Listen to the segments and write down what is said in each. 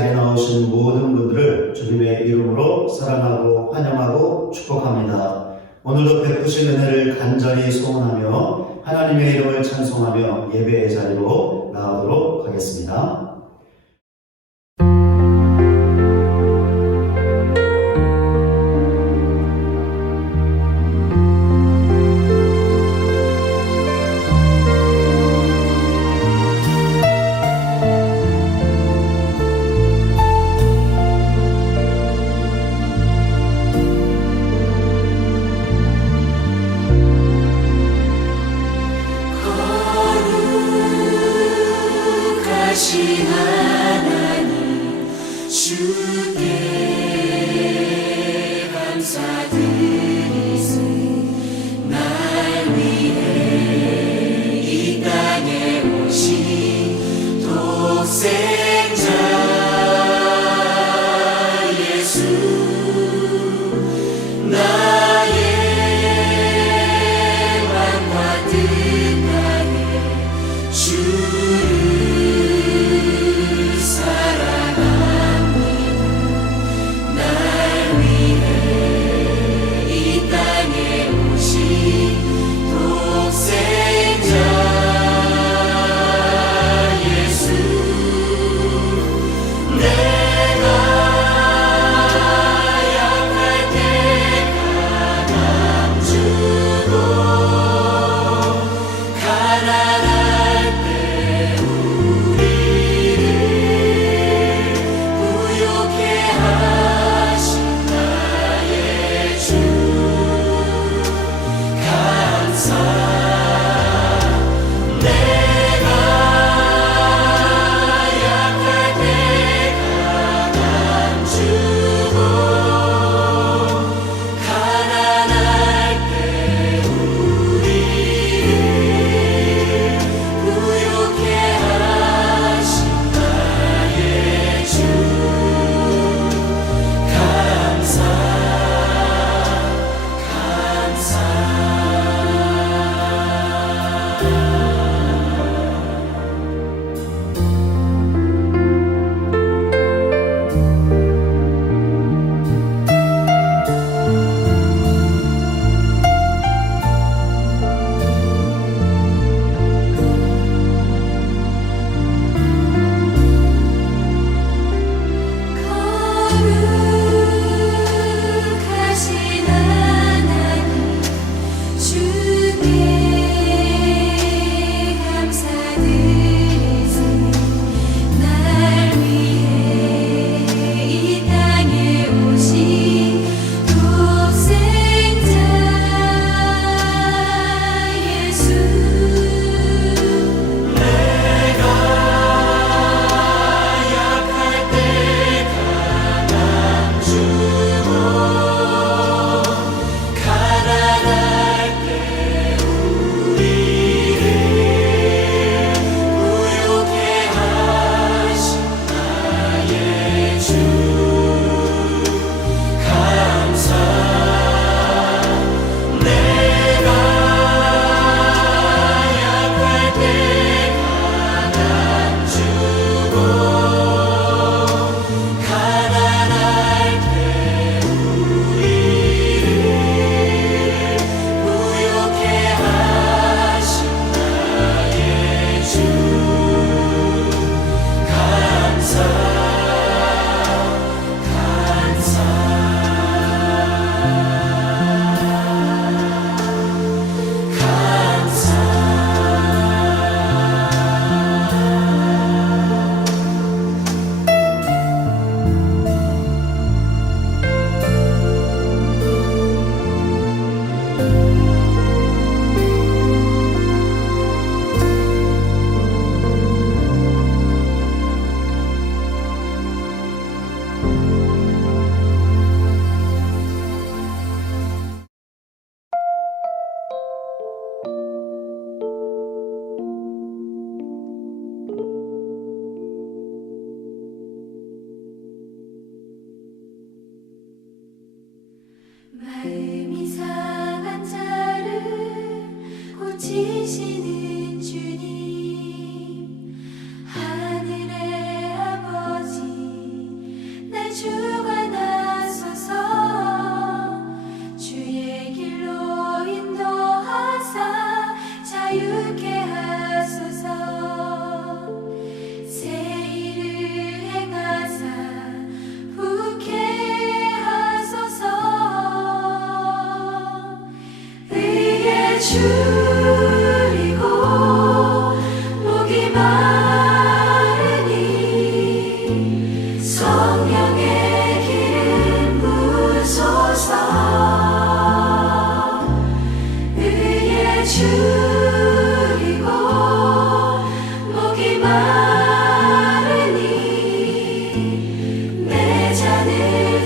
자리에 나오신 모든 분들을 주님의 이름으로 사랑하고 환영하고 축복합니다. 오늘도 베푸신 은혜를 간절히 소원하며 하나님의 이름을 찬송하며 예배의 자리로 나오도록 하겠습니다. 거룩하신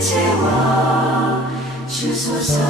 채워 주소서.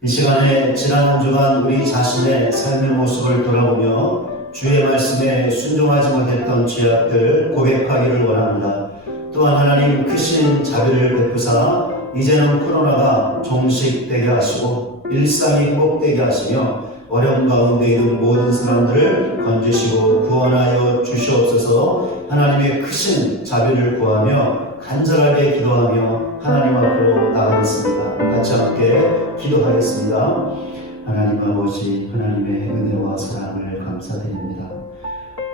이 시간에 지난 한 주간 우리 자신의 삶의 모습을 돌아보며 주의 말씀에 순종하지 못했던 죄악들 고백하기를 원합니다. 또한 하나님 크신 자비를 베푸사 이제는 코로나가 종식되게 하시고 일상이 회복되게 하시며 어려움 가운데 있는 모든 사람들을 건지시고 구원하여 주시옵소서. 하나님의 크신 자비를 구하며 간절하게 기도하며 하나님 앞으로 나가겠습니다. 같이 함께 기도하겠습니다. 하나님 아버지, 하나님의 은혜와 사랑을 감사드립니다.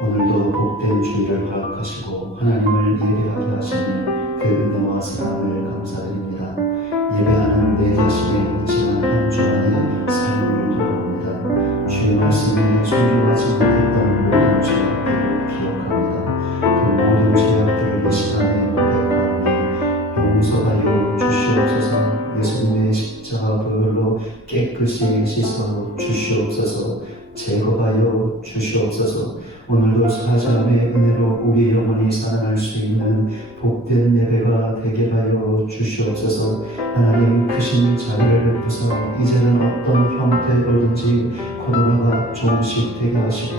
오늘도 복된 주일을 허락하시고 하나님을 예배하게 하시니 그 은혜와 사랑을 감사드립니다. 예배하는 내 자신의 지난 한 주간의 삶을 돌아봅니다. 주의 말씀에 순종하지 못했던 모든 죄악들을 기억합니다. 그 모든 죄악들을 이 시간에 고백하오니 용서하여 주시옵소서. 예수님의 십자가 보혈로 깨끗이 씻어 주시옵소서. 제거하여 주시옵소서. 오늘도 사자함의 은혜로 우리 영혼이 살아날 수 있는 복된 예배가 되게 하여 주시옵소서. 하나님 크신 자비를 베푸사 이제는 어떤 형태로든지 코로나가 종식되게 하시고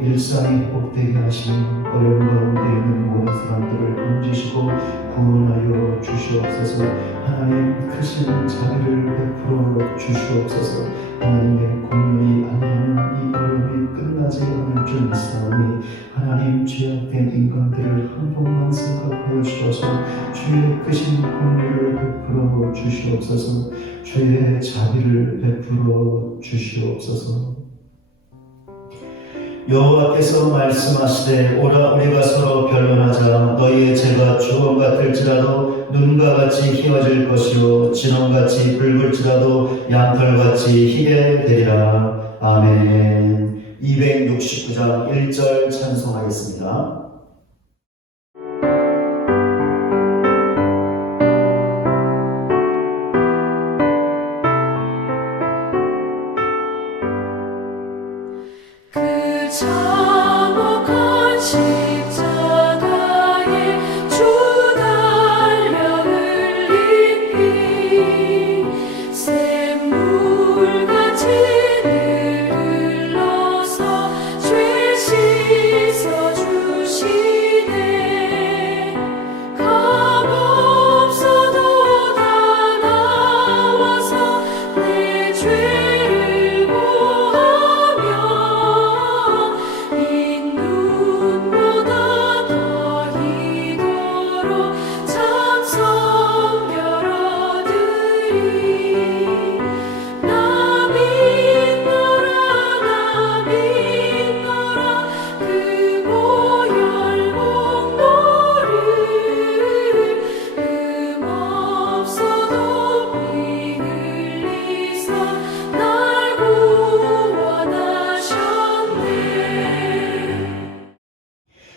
일상이 회복되게 하시며 어려운 가운데 있는 모든 사람들을 건지시고 구원하여 주시옵소서. 하나님 크신 자비를 베풀어 주시옵소서. 하나님의 공륜이 아니하면 이 어려움이 끝나지 않을 줄 믿사오니 하나님 죄악된 인간들을 한 번만 생각하여 주셔서 주의 크신 공륜을 베풀어 주시옵소서. 주의 자비를 베풀어 주시옵소서. 여호와께서 말씀하시되 오라 우리가 서로 변론하자. 너희의 죄가 주검 같을지라도 눈과 같이 희어질 것이요 진홍같이 붉을지라도 양털같이 희게 되리라. 아멘. 269장 1절 찬송하겠습니다. 참혹한 십자가에 주 달려 흘린 피 샘물같이 늘 흘러서 죄 씻어 주신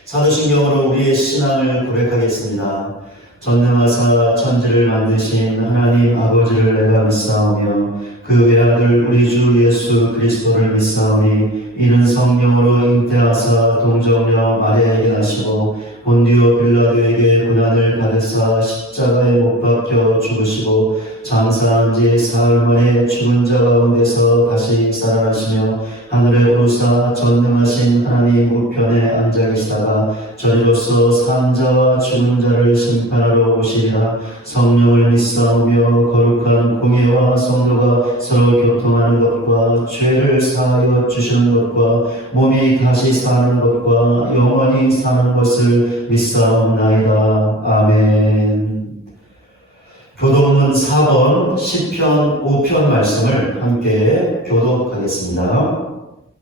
사도신경으로 우리의 신앙을 고백하겠습니다. 전능하사 천지를 만드신 하나님 아버지를 내가 믿사오며 그 외아들 우리 주 예수 그리스도를 믿사오니 이는 성령으로 잉태하사 동정녀 마리아에게 나시고 본디오 빌라도에게 고난을 받으사 십자가에 못 박혀 죽으시고 장사한 지 사흘 만에 죽은 자 가운데서 다시 살아나시며 하늘에 오르사 전능하신 하나님 우편에 앉아 계시다가 저리로서 산 자와 죽은 자를 심판하러 오시리라. 성령을 믿사오며 거룩한 공예와 성도가 서로 교통하는 것과 죄를 사하여 주시는 것과 몸이 다시 사는 것과 영원히 사는 것을 믿사옵나이다. 아멘. 교독문 4번 시편 5편 말씀을 함께 교독하겠습니다.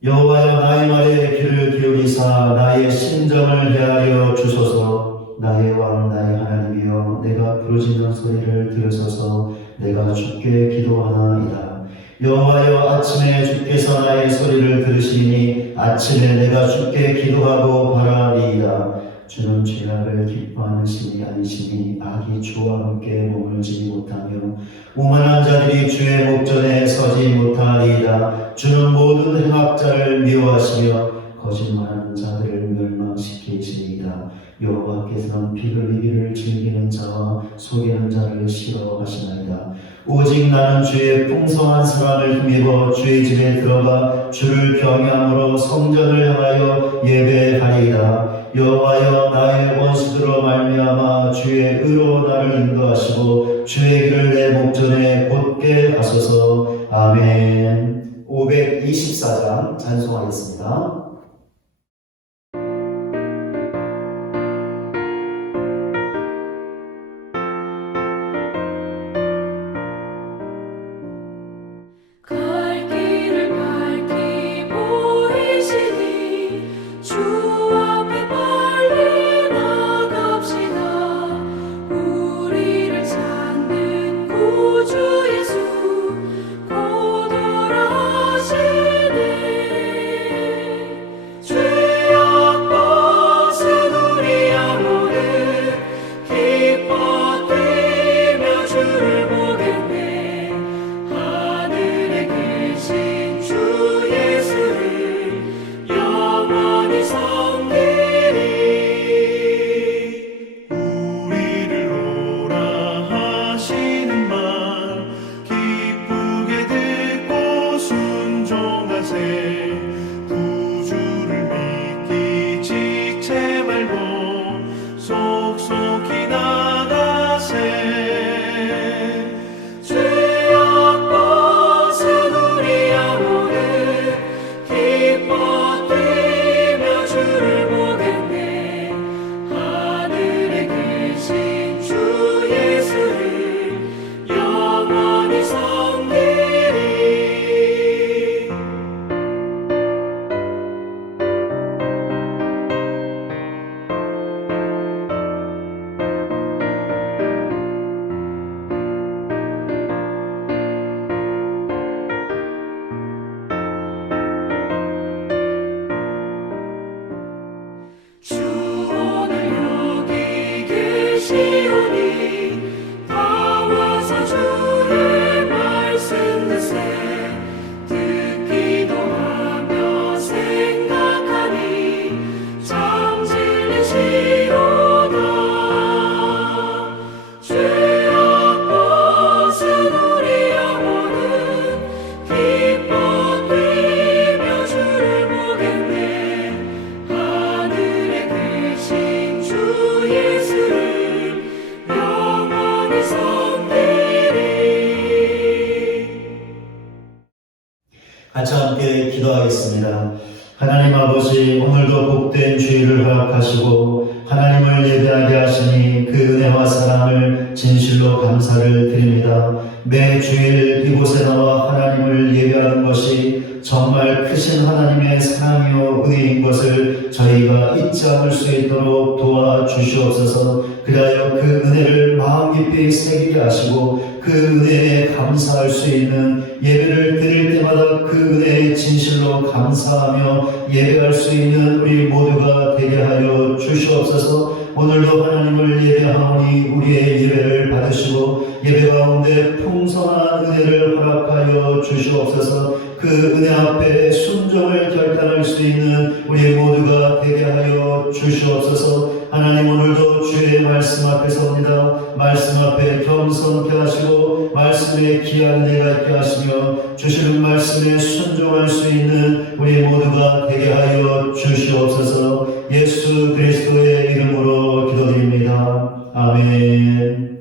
여호와여 나의 말에 귀를 기울이사 나의 심정을 헤아려 주소서. 나의 왕 나의 하나님이여 내가 부르짖는 소리를 들으소서. 내가 주께 기도하나이다. 여호와여 아침에 주께서 나의 소리를 들으시니 아침에 내가 주께 기도하고 바라리이다. 주는 죄악을 기뻐하는 신이 아니시니 악이 주와 함께 머물지 못하며 오만한 자들이 주의 목전에 서지 못하리이다. 주는 모든 행악자를 미워하시며 거짓말하는 자들을 멸망시키시리이다. 여호와께서는 비글리기를 즐기는 자와 속이는 자를 싫어하시나이다. 오직 나는 주의 풍성한 사랑을 힘입어 주의 집에 들어가 주를 경외함으로 성전을 향하여 예배하리이다. 여호와여 나의 원수들로 말미암아 주의 의로 나를 인도하시고 주의 길을 내 목전에 곧게 하소서. 아멘. 524장 찬송하겠습니다. 갈 길을 밝히 보이시니 주 앞에 빨리 나갑시다. 우리를 찾는 구주 예수 곧 오라시네. 죄악 벗은 우리 영혼은 기뻐 뛰며 주를 보겠네. 하늘에 계신 주 예수를 영원히 섬기리. 우리를 오라 하시는 말 기쁘게 듣고 순종하세. 구주를 믿기 지체 말고 속속히 나가세. 죄악 벗은 우리 영혼은 기뻐 뛰며 주를 보겠네. 하늘에 계신 주 예수를 영원히 섬기리. 주 오늘 여기 계시오니 다 와서 주의 말씀 듣세. 듣기도 하며 생각하니 참 진리시로다. 죄악 벗은 우리 영혼은 기뻐 뛰며 주를 보겠네. 하늘에 계신 주 예수를 영원히 섬기리. 같이 함께 기도하겠습니다. 하나님 아버지, 오늘도 복된 주일을 허락하시고 하나님을 예배하게 하시니 그 은혜와 사랑을 진실로 감사를 드립니다. 매 주일 이곳에 나와 하나님을 예배하는 것이 정말 크신 하나님의 사랑이요 은혜인 것을 저희가 잊지 않을 수 있도록 도와주시옵소서. 그리하여 그 은혜를 마음 깊이 새기게 하시고 그 은혜에 감사할 수 있는 예배를 드릴 때마다 그 은혜에 진실로 감사하며 예배할 수 있는 우리 모두가 되게 하여 주시옵소서. 오늘도 하나님을 예배하오니 우리의 예배를 받으시고 예배 가운데 풍성한 은혜를 허락하여 주시옵소서. 그 은혜 앞에 순종을 결단할 수 있는 우리 모두가 되게 하여 주시옵소서. 하나님, 오늘도 주의 말씀 앞에 섭니다. 말씀 앞에 겸손케 하시고 말씀에 귀한 은혜가 있게 하시며 주시는 말씀에 순종할 수 있는 우리 모두가 되게 하여 주시옵소서. 예수 그리스도의 이름으로 기도드립니다. 아멘.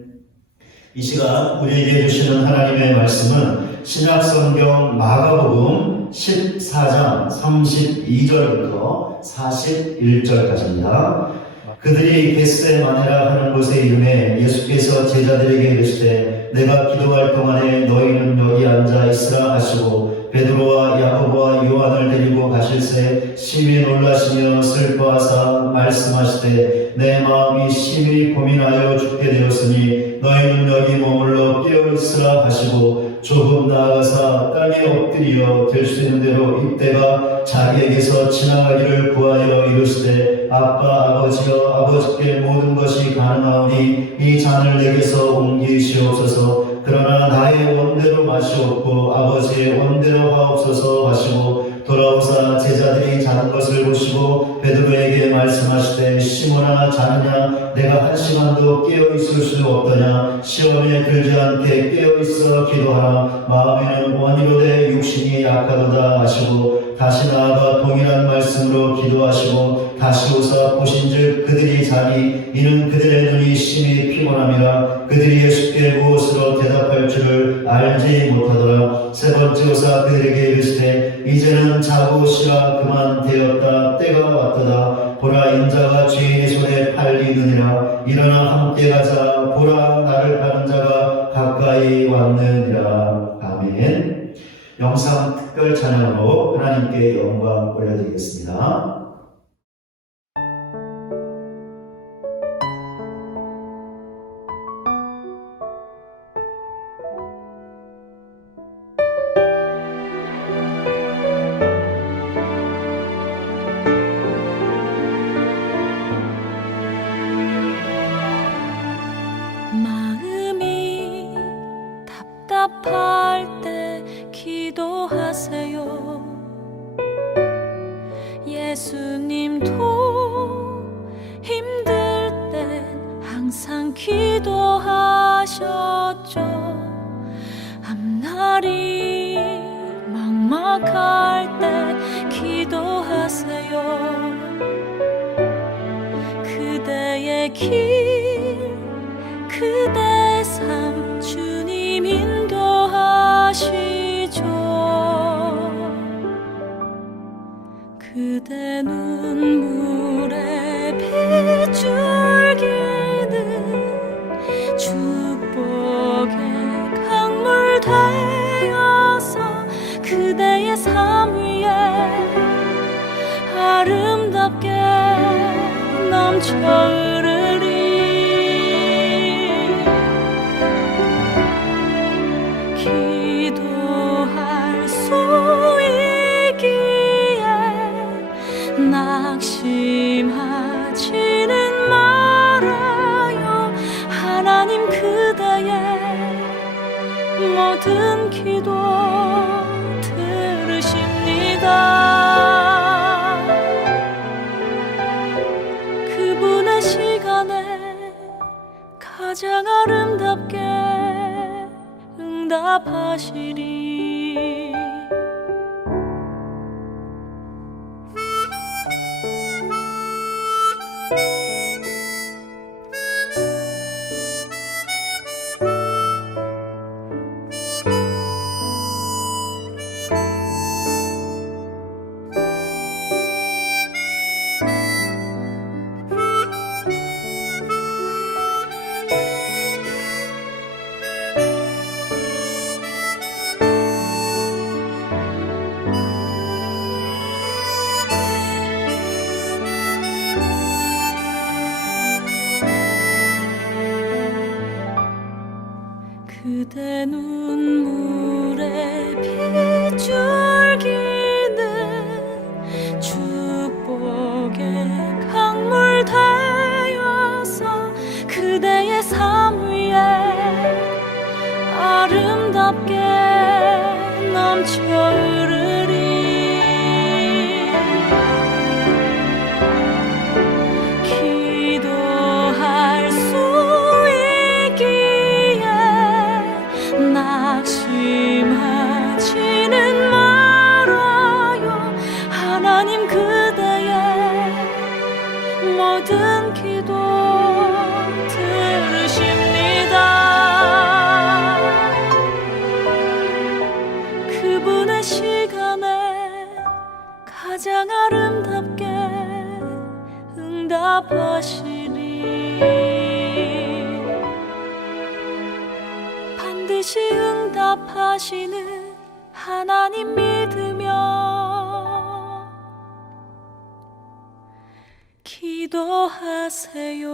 이 시간 우리에게 주시는 하나님의 말씀은 신약성경 마가복음 14장 32절부터 41절까지입니다. 그들이 겟세마네라 하는 곳에 이름에 예수께서 제자들에게 이르시되 내가 기도할 동안에 너희는 여기 앉아 있으라 하시고 베드로와 야고보와 요한을 데리고 가실새 심히 놀라시며 슬퍼하사 말씀하시되 내 마음이 심히 고민하여 죽게 되었으니 너희는 여기 머물러 깨어있으라 하시고 조금 나아가사 땅에 엎드려 될 수 있는 대로 입대가 자기에게서 지나가기를 구하여 이르시되 아빠 아버지여 아버지께 모든 것이 가능하오니 이 잔을 내게서 옮기시옵소서. 그러나 나의 원대로 마시옵고 아버지의 원대로 하옵소서 하시고 돌아오사 제자들이 자는 것을 보시고 베드로에게 말씀하시되 시몬아 자느냐 내가 한 시간도 깨어있을 수 없더냐 시험에 들지 않게 깨어있어 기도하라 마음에는 원이로되 육신이 약하도다 하시고 다시 나아가 동일한 말씀으로 기도하시고 다시 오사 보신즉 그들이 자니 이는 그들의 눈이 심히 피곤함이라 그들이 예수께 무엇으로 대답할 줄을 알지 못하더라. 세 번째 오사 그들에게 이르시되 이제는 자고 쉬라 그만 되었다 때가 왔도다. 보라 인자가 죄인의 손에 팔리느니라. 일어나 함께 가자. 보라 나를 가는 자가 가까이 왔느니라. 아멘. 영상 특별 찬양으로 하나님께 영광 올려드리겠습니다. 마음이 답답할 때 기도하세요. 예수님도 힘들 땐 항상 기도하셨죠. 앞날이 막막할 때 기도하세요. 그대의 길 그대 삶 주님 인도하시죠. 그대 눈물에 빗줄기는 축복의 강물 되어서 그대의 삶 위에 아름답게 넘쳐 흐르리. 기도할 수 있기에 낙심하지는 말아요. 하나님 그대의 모든 기도 들으십니다. 그분의 시간에 가장 아름답게 응답하시리. 든 기도 들으십니다. 그분의 시간에 가장 아름답게 응답하시리. 반드시 응답하시는 하나님 믿으며 기도하세요.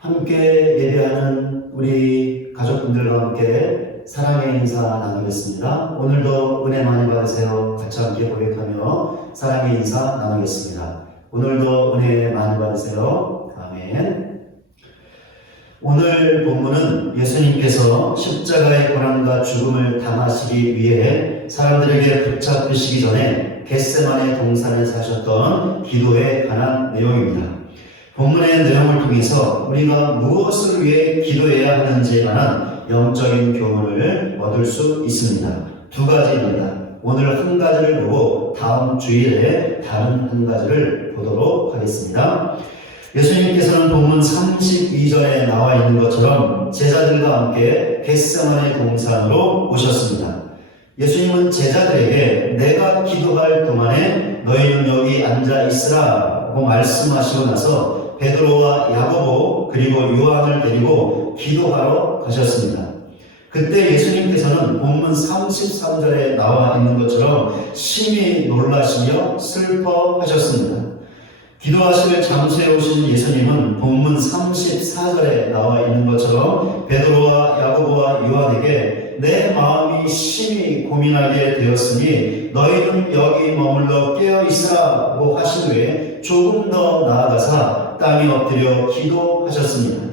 함께 예배하는 우리 가족분들과 함께 사랑의 인사 나누겠습니다. 오늘도 은혜 많이 받으세요. 같이 함께 고백하며 사랑의 인사 나누겠습니다. 오늘도 은혜 많이 받으세요. 아멘. 오늘 본문은 예수님께서 십자가의 고난과 죽음을 당하시기 위해 사람들에게 붙잡히시기 전에 겟세마네 동산에서 하셨던 기도에 관한 내용입니다. 본문의 내용을 통해서 우리가 무엇을 위해 기도해야 하는지에 관한 영적인 교훈을 얻을 수 있습니다. 두 가지입니다. 오늘 한 가지를 보고 다음 주일에 다른 한 가지를 보도록 하겠습니다. 예수님께서는 본문 32절에 나와 있는 것처럼 제자들과 함께 겟세마네 동산으로 오셨습니다. 예수님은 제자들에게 내가 기도할 동안에 너희는 여기 앉아 있으라고 말씀하시고 나서 베드로와 야고보 그리고 요한을 데리고 기도하러 가셨습니다. 그때 예수님께서는 본문 33절에 나와 있는 것처럼 심히 놀라시며 슬퍼하셨습니다. 기도하실 장소에 오신 예수님은 본문 34절에 나와 있는 것처럼 베드로와 야고보와 요한에게 내 마음이 심히 고민하게 되었으니 너희는 여기 머물러 깨어있으라고 하신 후에 조금 더 나아가사 땅에 엎드려 기도하셨습니다.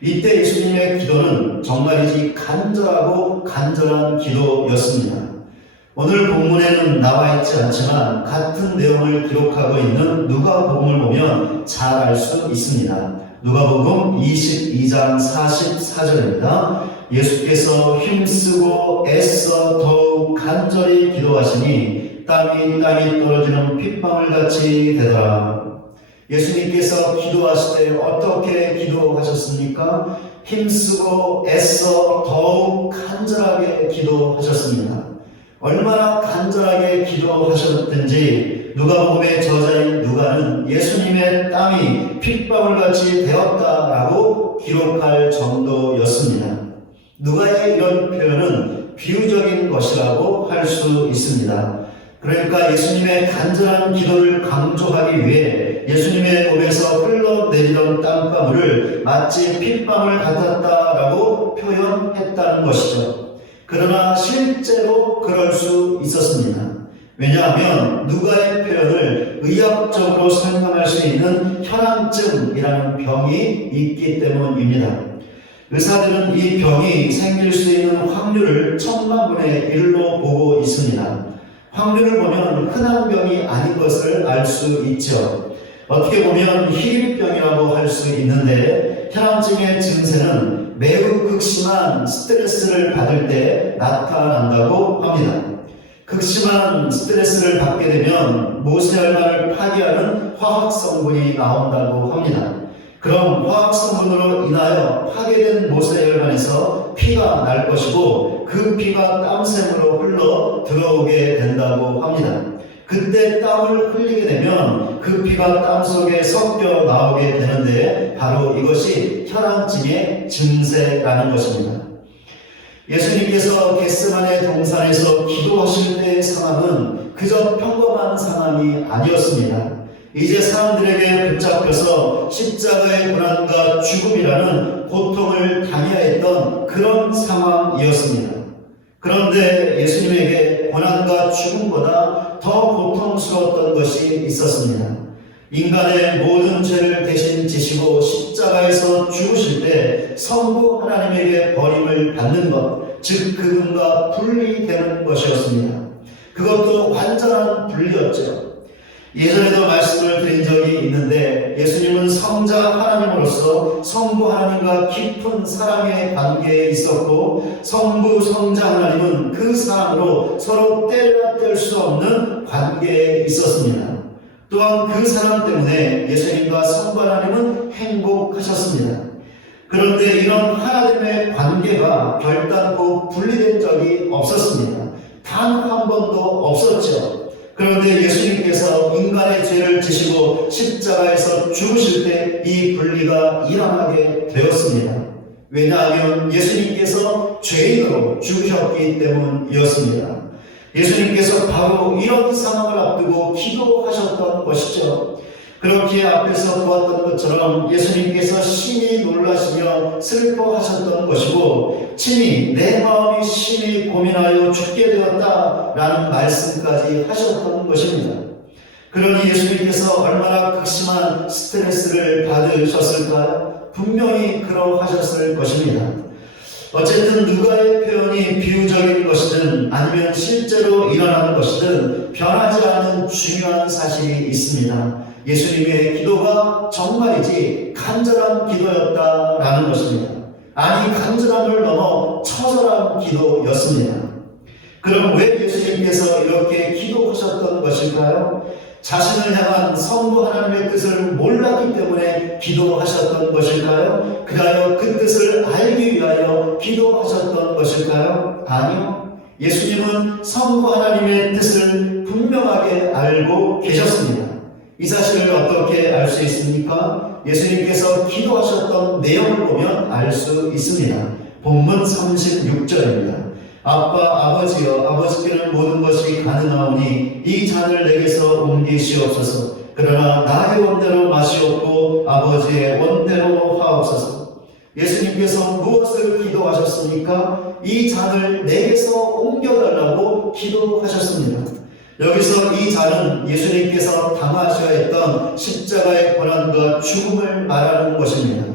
이때 예수님의 기도는 정말이지 간절하고 간절한 기도였습니다. 오늘 본문에는 나와 있지 않지만 같은 내용을 기록하고 있는 누가복음을 보면 잘 알 수 있습니다. 누가복음 22장 44절입니다. 예수께서 힘쓰고 애써 더욱 간절히 기도하시니 땀이 떨어지는 핏방울 같이 되더라. 예수님께서 기도하실 때 어떻게 기도하셨습니까? 힘쓰고 애써 더욱 간절하게 기도하셨습니다. 얼마나 간절하게 기도하셨든지 누가복음의 저자인 누가는 예수님의 땀이 핏방울같이 되었다라고 기록할 정도였습니다. 누가의 이런 표현은 비유적인 것이라고 할 수 있습니다. 그러니까 예수님의 간절한 기도를 강조하기 위해 예수님의 몸에서 흘러내리던 땀방울을 마치 핏방울 같았다라고 표현했다는 것이죠. 그러나 실제로 그럴 수 있었습니다. 왜냐하면 누가의 표현을 의학적으로 설명할 수 있는 혈압증이라는 병이 있기 때문입니다. 의사들은 이 병이 생길 수 있는 확률을 1000만분의 1로 보고 있습니다. 확률을 보면 흔한 병이 아닌 것을 알 수 있죠. 어떻게 보면 희귀병이라고 할 수 있는데 혈압증의 증세는 매우 극심한 스트레스를 받을 때 나타난다고 합니다. 극심한 스트레스를 받게 되면 모세혈관을 파괴하는 화학성분이 나온다고 합니다. 그럼 화학성분으로 인하여 파괴된 모세혈관에서 피가 날 것이고 그 피가 땀샘으로 흘러 들어오게 된다고 합니다. 그때 땀을 흘리게 되면 그 피가 땀 속에 섞여 나오게 되는데 바로 이것이 혈압증의 증세라는 것입니다. 예수님께서 겟세마네 동산에서 기도하실 때의 상황은 그저 평범한 상황이 아니었습니다. 이제 사람들에게 붙잡혀서 십자가의 고난과 죽음이라는 고통을 당해야 했던 그런 상황이었습니다. 그런데 예수님에게 고난과 죽음보다 더 고통스러웠던 것이 있었습니다. 인간의 모든 죄를 대신 지시고 십자가에 예수님께서 죽으실 때 성부 하나님에게 버림을 받는 것, 즉 그분과 분리되는 것이었습니다. 그것도 완전한 분리였죠. 예전에도 말씀을 드린 적이 있는데 예수님은 성자 하나님으로서 성부 하나님과 깊은 사랑의 관계에 있었고 성부 성자 하나님은 그 사랑으로 서로 떼려 뗄 수 없는 관계에 있었습니다. 또한 그 사랑 때문에 예수님과 성부 하나님은 행복하셨습니다. 그런데 이런 하나됨의 관계가 결단코 분리된 적이 없었습니다. 단 한 번도 없었죠. 그런데 예수님께서 인간의 죄를 지시고 십자가에서 죽으실 때 이 분리가 일어나게 되었습니다. 왜냐하면 예수님께서 죄인으로 죽으셨기 때문이었습니다. 예수님께서 바로 이런 상황을 앞두고 기도하셨던 것이죠. 그렇게 앞에서 보았던 것처럼 예수님께서 심히 놀라시며 슬퍼하셨던 것이고 친히 내 마음이 심히 고민하여 죽게 되었다라는 말씀까지 하셨던 것입니다. 그러니 예수님께서 얼마나 극심한 스트레스를 받으셨을까요? 분명히 그러하셨을 것입니다. 어쨌든 누가의 표현이 비유적인 것이든 아니면 실제로 일어나는 것이든 변하지 않은 중요한 사실이 있습니다. 예수님의 기도가 정말이지 간절한 기도였다라는 것입니다. 아니 간절함을 넘어 처절한 기도였습니다. 그럼 왜 예수님께서 이렇게 기도하셨던 것일까요? 자신을 향한 성부 하나님의 뜻을 몰랐기 때문에 기도하셨던 것일까요? 그리하여 그 뜻을 알기 위하여 기도하셨던 것일까요? 아니요. 예수님은 성부 하나님의 뜻을 분명하게 알고 계셨습니다. 이 사실을 어떻게 알 수 있습니까? 예수님께서 기도하셨던 내용을 보면 알 수 있습니다. 본문 36절입니다. 아버지여 아버지께는 모든 것이 가능하오니 이 잔을 내게서 옮기시옵소서. 그러나 나의 원대로 마시옵고 아버지의 원대로 하옵소서. 예수님께서 무엇을 기도하셨습니까? 이 잔을 내게서 옮겨달라고 기도하셨습니다. 여기서 이 잔은 예수님께서 당하셔야 했던 십자가의 고난과 죽음을 말하는 것입니다.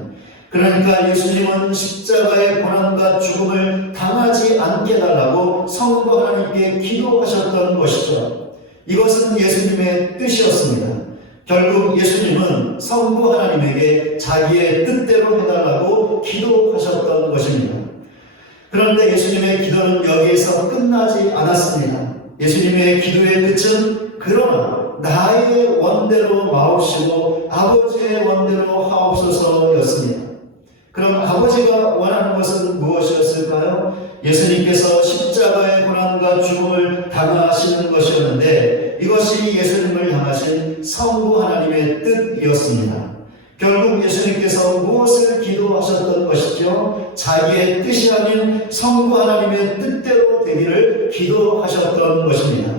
그러니까 예수님은 십자가의 고난과 죽음을 당하지 않게 해달라고 성부 하나님께 기도하셨던 것이죠. 이것은 예수님의 뜻이었습니다. 결국 예수님은 성부 하나님에게 자기의 뜻대로 해달라고 기도하셨던 것입니다. 그런데 예수님의 기도는 여기에서 끝나지 않았습니다. 예수님의 기도의 끝은 그러나 나의 원대로 마옵시고 아버지의 원대로 하옵소서였습니다. 그럼 아버지가 원하는 것은 무엇이었을까요? 예수님께서 십자가의 고난과 죽음을 당하시는 것이었는데 이것이 예수님을 향하신 성부 하나님의 뜻이었습니다. 결국 예수님께서 무엇을 기도하셨던 것이죠? 자기의 뜻이 아닌 성부 하나님의 뜻대로 되기를 기도하셨던 것입니다.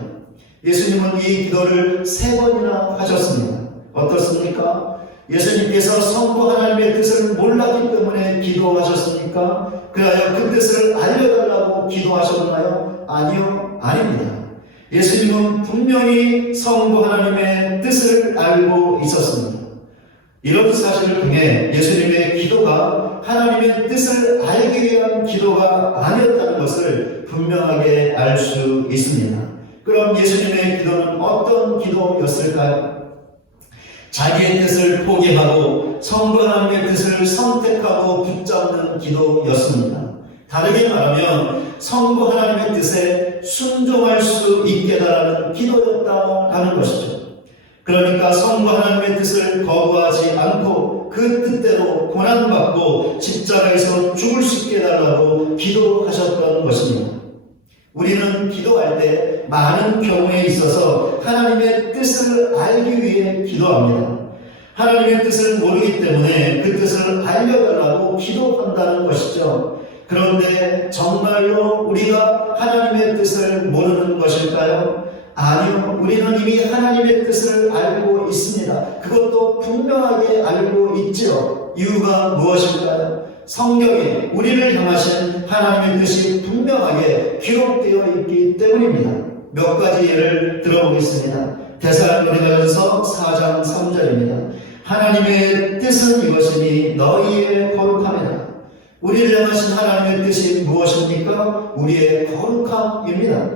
예수님은 이 기도를 3번이나 하셨습니다. 어떻습니까? 예수님께서 성부 하나님의 뜻을 몰랐기 때문에 기도하셨습니까? 그리하여 그 뜻을 알려달라고 기도하셨나요? 아니요, 아닙니다. 예수님은 분명히 성부 하나님의 뜻을 알고 있었습니다. 이런 사실을 통해 예수님의 기도가 하나님의 뜻을 알기 위한 기도가 아니었다는 것을 분명하게 알 수 있습니다. 그럼 예수님의 기도는 어떤 기도였을까요? 자기의 뜻을 포기하고 성부 하나님의 뜻을 선택하고 붙잡는 기도였습니다. 다르게 말하면 성부 하나님의 뜻에 순종할 수 있게 해달라는 기도였다라는 것이죠. 그러니까 성부 하나님의 뜻을 거부하지 않고 그 뜻대로 고난받고 십자가에서 죽을 수 있게 해달라고 기도하셨던 것입니다. 우리는 기도할 때 많은 경우에 있어서 하나님의 뜻을 알기 위해 기도합니다. 하나님의 뜻을 모르기 때문에 그 뜻을 알려달라고 기도한다는 것이죠. 그런데 정말로 우리가 하나님의 뜻을 모르는 것일까요? 아니요. 우리는 이미 하나님의 뜻을 알고 있습니다. 그것도 분명하게 알고 있죠. 이유가 무엇일까요? 성경에 우리를 향하신 하나님의 뜻이 분명하게 기록되어 있기 때문입니다. 몇 가지 예를 들어보겠습니다. 데살로니가전서 4장 3절입니다. 하나님의 뜻은 이것이니 너희의 거룩함이라. 우리를 향하신 하나님의 뜻이 무엇입니까? 우리의 거룩함입니다.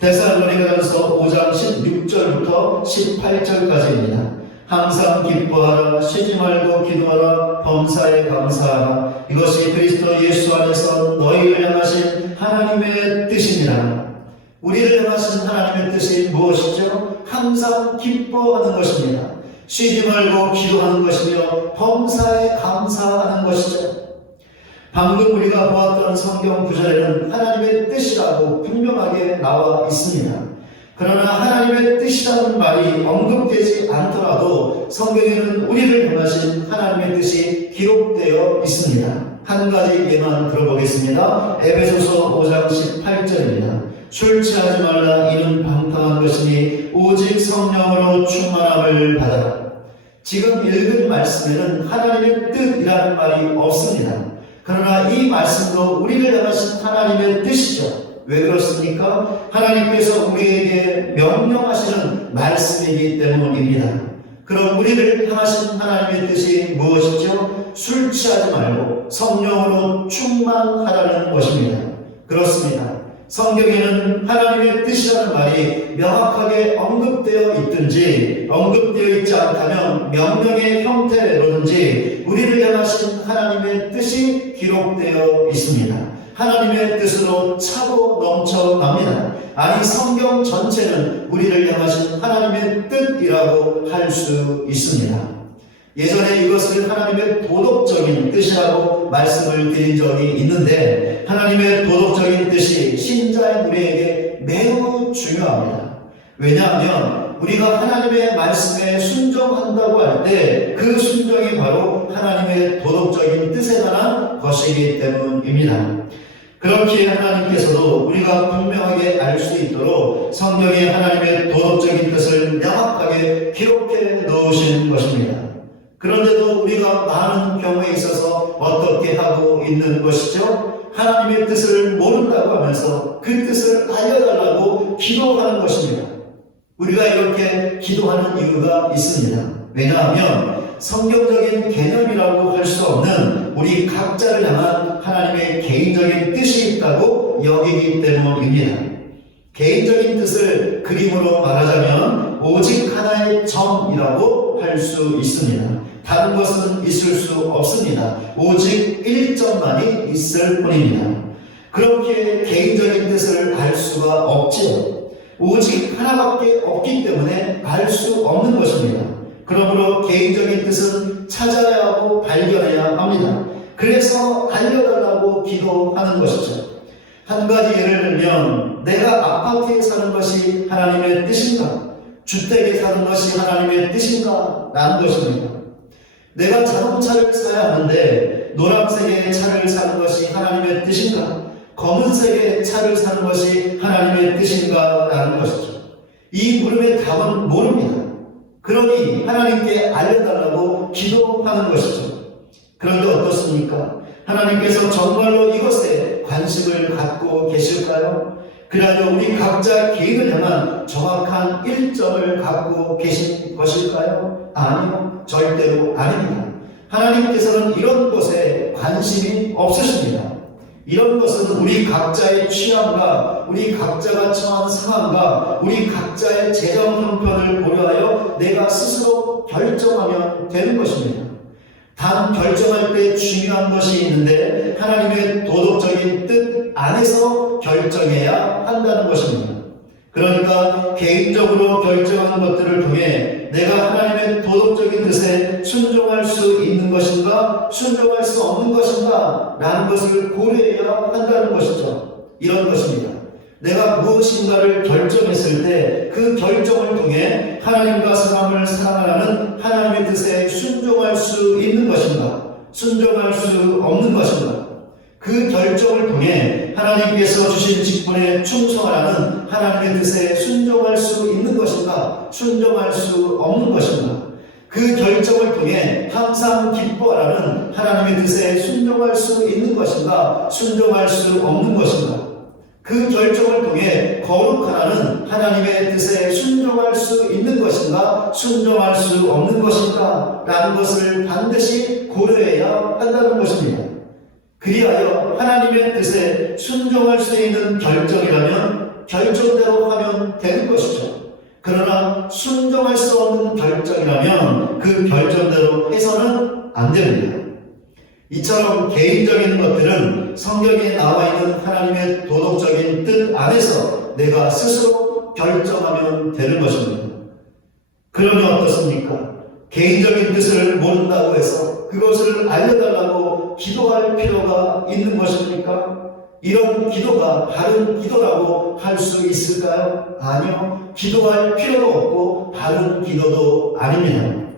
데살로니가전서 5장 16절부터 18절까지입니다. 항상 기뻐하라, 쉬지 말고 기도하라, 범사에 감사하라. 이것이 그리스도 예수 안에서 너희를 향하신 하나님의 뜻이니라. 우리를 향하신 하나님의 뜻이 무엇이죠? 항상 기뻐하는 것입니다. 쉬지 말고 기도하는 것이며 범사에 감사하는 것이죠. 방금 우리가 보았던 성경 구절에는 하나님의 뜻이라고 분명하게 나와 있습니다. 그러나 하나님의 뜻이라는 말이 언급되지 않더라도 성경에는 우리를 향하신 하나님의 뜻이 기록되어 있습니다. 한 가지 예만 들어보겠습니다. 에베소서 5장 18절입니다. 술 취하지 말라, 이는 방탕한 것이니 오직 성령으로 충만함을 받아라. 지금 읽은 말씀에는 하나님의 뜻이라는 말이 없습니다. 그러나 이 말씀도 우리를 향하신 하나님의 뜻이죠. 왜 그렇습니까? 하나님께서 우리에게 명령하시는 말씀이기 때문입니다. 그럼 우리를 향하신 하나님의 뜻이 무엇이죠? 술 취하지 말고 성령으로 충만하라는 것입니다. 그렇습니다. 성경에는 하나님의 뜻이라는 말이 명확하게 언급되어 있든지 언급되어 있지 않다면 명령의 형태로든지 우리를 향하신 하나님의 뜻이 기록되어 있습니다. 하나님의 뜻으로 차고 넘쳐납니다. 아니, 성경 전체는 우리를 향하신 하나님의 뜻이라고 할 수 있습니다. 예전에 이것을 하나님의 도덕적인 뜻이라고 말씀을 드린 적이 있는데 하나님의 도덕적인 뜻이 신자의 우리에게 매우 중요합니다. 왜냐하면 우리가 하나님의 말씀에 순종한다고 할 때 그 순종이 바로 하나님의 도덕적인 뜻에 관한 것이기 때문입니다. 그렇기에 하나님께서도 우리가 분명하게 알 수 있도록 성경에 하나님의 도덕적인 뜻을 명확하게 기록해 넣으신 것입니다. 그런데도 우리가 많은 경우에 있어서 어떻게 하고 있는 것이죠? 하나님의 뜻을 모른다고 하면서 그 뜻을 알려달라고 기도하는 것입니다. 우리가 이렇게 기도하는 이유가 있습니다. 왜냐하면 성경적인 개념이라고 할 수 없는 우리 각자를 향한 하나님의 개인적인 뜻이 있다고 여기기 때문입니다. 개인적인 뜻을 그림으로 말하자면 오직 하나의 점이라고 할 수 있습니다. 다른 것은 있을 수 없습니다. 오직 1점만이 있을 뿐입니다. 그렇게 개인적인 뜻을 알 수가 없지요. 오직 하나밖에 없기 때문에 알 수 없는 것입니다. 그러므로 개인적인 뜻은 찾아야 하고 발견해야 합니다. 그래서 알려달라고 기도하는 것이죠. 한 가지 예를 들면 내가 아파트에 사는 것이 하나님의 뜻인가? 주택에 사는 것이 하나님의 뜻인가? 라는 것입니다. 내가 자동차를 사야 하는데 노란색의 차를 사는 것이 하나님의 뜻인가? 검은색의 차를 사는 것이 하나님의 뜻인가? 라는 것이죠. 이 물음의 답은 모릅니다. 그러니 하나님께 알려달라고 기도하는 것이죠. 그런데 어떻습니까? 하나님께서 정말로 이것에 관심을 갖고 계실까요? 그러면 우리 각자 개인을 향한 정확한 일정을 갖고 계신 것일까요? 아니요, 절대로 아닙니다. 하나님께서는 이런 것에 관심이 없으십니다. 이런 것은 우리 각자의 취향과 우리 각자가 처한 상황과 우리 각자의 재정 형편을 고려하여 내가 스스로 결정하면 되는 것입니다. 단 결정할 때 중요한 것이 있는데 하나님의 도덕적인 뜻 안에서 결정해야 한다는 것입니다. 그러니까 개인적으로 결정한 것들을 통해 내가 하나님의 도덕적인 뜻에 순종할 수 있는 것인가 순종할 수 없는 것인가 라는 것을 고려해야 한다는 것이죠. 이런 것입니다. 내가 무엇인가를 결정했을 때 그 결정을 통해 하나님과 사람을 사랑하는 하나님의 뜻에 순종할 수 있는 것인가 순종할 수 없는 것인가 그 결정을 통해 하나님께서 주신 직분에 충성하라는 하나님의 뜻에 순종할 수 있는 것인가 순종할 수 없는 것인가 그 결정을 통해 항상 기뻐하라는 하나님의 뜻에 순종할 수 있는 것인가 순종할 수 없는 것인가 그 결정을 통해 거룩하라는 하나님의 뜻에 순종할 수 있는 것인가, 순종할 수 없는 것인가 라는 것을 반드시 고려해야 한다는 것입니다. 그리하여 하나님의 뜻에 순종할 수 있는 결정이라면 결정대로 하면 되는 것이죠. 그러나 순종할 수 없는 결정이라면 그 결정대로 해서는 안 됩니다. 이처럼 개인적인 것들은 성경에 나와 있는 하나님의 도덕적인 뜻 안에서 내가 스스로 결정하면 되는 것입니다. 그러면 어떻습니까? 개인적인 뜻을 모른다고 해서 그것을 알려달라고 기도할 필요가 있는 것입니까? 이런 기도가 바른 기도라고 할 수 있을까요? 아니요. 기도할 필요도 없고 바른 기도도 아닙니다.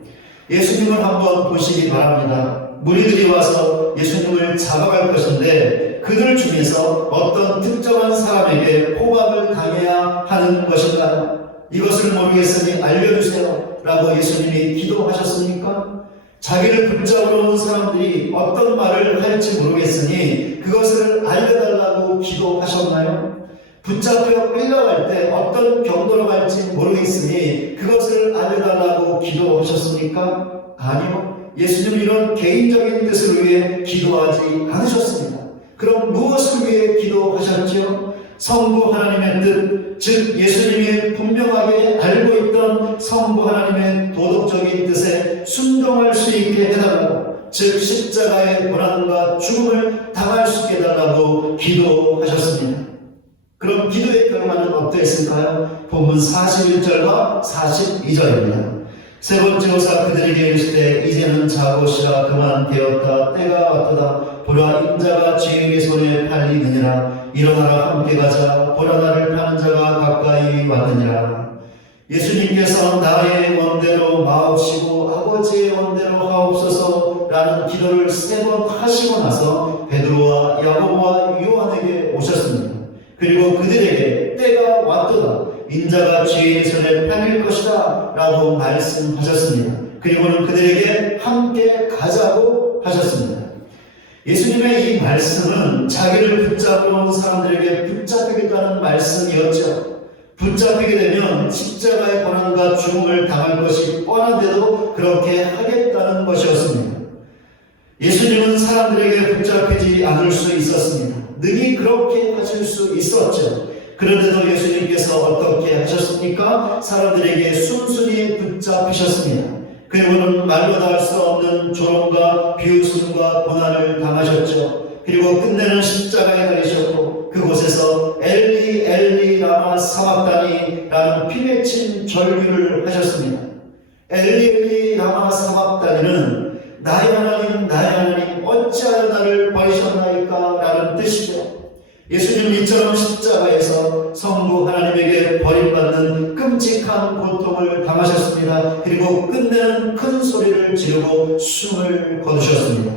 예수님을 한번 보시기 바랍니다. 무리들이 와서 예수님을 잡아갈 것인데 그들 중에서 어떤 특정한 사람에게 포박을 당해야 하는 것인가요? 이것을 모르겠으니 알려주세요 라고 예수님이 기도하셨습니까? 자기를 붙잡으러 온 사람들이 어떤 말을 할지 모르겠으니 그것을 알려달라고 기도하셨나요? 붙잡혀 끌려갈 때 어떤 경로로 갈지 모르겠으니 그것을 알려달라고 기도하셨습니까? 아니요. 예수님은 이런 개인적인 뜻을 위해 기도하지 않으셨습니다. 그럼 무엇을 위해 기도하셨지요? 성부 하나님의 뜻, 즉 예수님이 분명하게 알고 있던 성부 하나님의 도덕적인 뜻에 순종할 수 있게 해달라고, 즉 십자가의 고난과 죽음을 당할 수 있게 해달라고 기도하셨습니다. 그럼 기도의 결과는 어떠했을까요? 본문 41절과 42절입니다. 세 번째 오사 그들에게 이르시되 이제는 자고시라 그만 되었다. 때가 왔도다. 보라 인자가 죄인의 손에 팔리느니라. 일어나라 함께 가자. 보라 나를 파는 자가 가까이 왔느니라. 예수님께서 나의 원대로 마옵시고 아버지의 원대로 하옵소서 라는 기도를 3번 하시고 나서 베드로와 야고보와 요한에게 오셨습니다. 그리고 그들에게 때가 왔도다. 인자가 죄인의 손에 팔릴 것이다 라고 말씀하셨습니다. 그리고는 그들에게 함께 가자고 하셨습니다. 예수님의 이 말씀은 자기를 붙잡으러 온 사람들에게 붙잡히겠다는 말씀이었죠. 붙잡히게 되면 십자가의 고난과 죽음을 당할 것이 뻔한데도 그렇게 하겠다는 것이었습니다. 예수님은 사람들에게 붙잡히지 않을 수 있었습니다. 능히 그렇게 하실 수 있었죠. 그런데도 예수님께서 어떻게 하셨습니까? 사람들에게 순순히 붙잡히셨습니다. 그리고는 말로 다 할 수 없는 조롱과 비웃음과 고난을 당하셨죠. 그리고 끝내는 십자가에 달리셨고 그곳에서 엘리 엘리 라마 사박다니 라는 피맺힌 절규를 하셨습니다. 엘리 엘리 라마 사박다니는 나의 하나님 나의 하나님 어찌하여 나를 버리셨나이까 라는 뜻이죠. 예수님 이처럼 십자가에서 성부 하나님에게 버림받는 끔찍한 고통을 당하셨습니다. 그리고 끝내는 큰 소리를 지르고 숨을 거두셨습니다.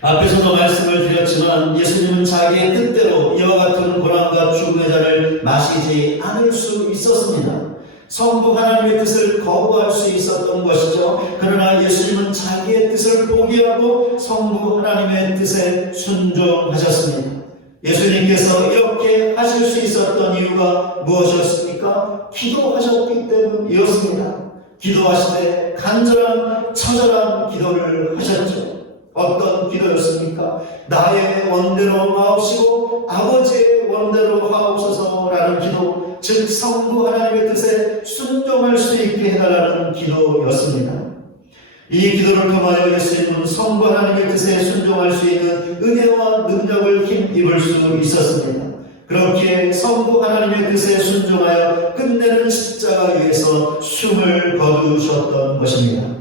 앞에서도 말씀을 드렸지만 예수님은 자기의 뜻대로 이와 같은 고난과 죽음의 잔을 마시지 않을 수 있었습니다. 성부 하나님의 뜻을 거부할 수 있었던 것이죠. 그러나 예수님은 자기의 뜻을 포기하고 성부 하나님의 뜻에 순종하셨습니다. 예수님께서 이렇게 하실 수 있었던 이유가 무엇이었습니까? 기도하셨기 때문이었습니다. 기도하시되 간절한 처절한 기도를 하셨죠. 어떤 기도였습니까? 나의 원대로 하옵시고 아버지의 원대로 하옵소서라는 기도, 즉 성부 하나님의 뜻에 순종할 수 있게 해달라는 기도였습니다. 이 기도를 통하여 예수님은 성부 하나님의 뜻에 순종할 수 있는 은혜와 능력을 힘입을 수 있었습니다. 그렇게 성부 하나님의 뜻에 순종하여 끝내는 십자가 위에서 숨을 거두셨던 것입니다.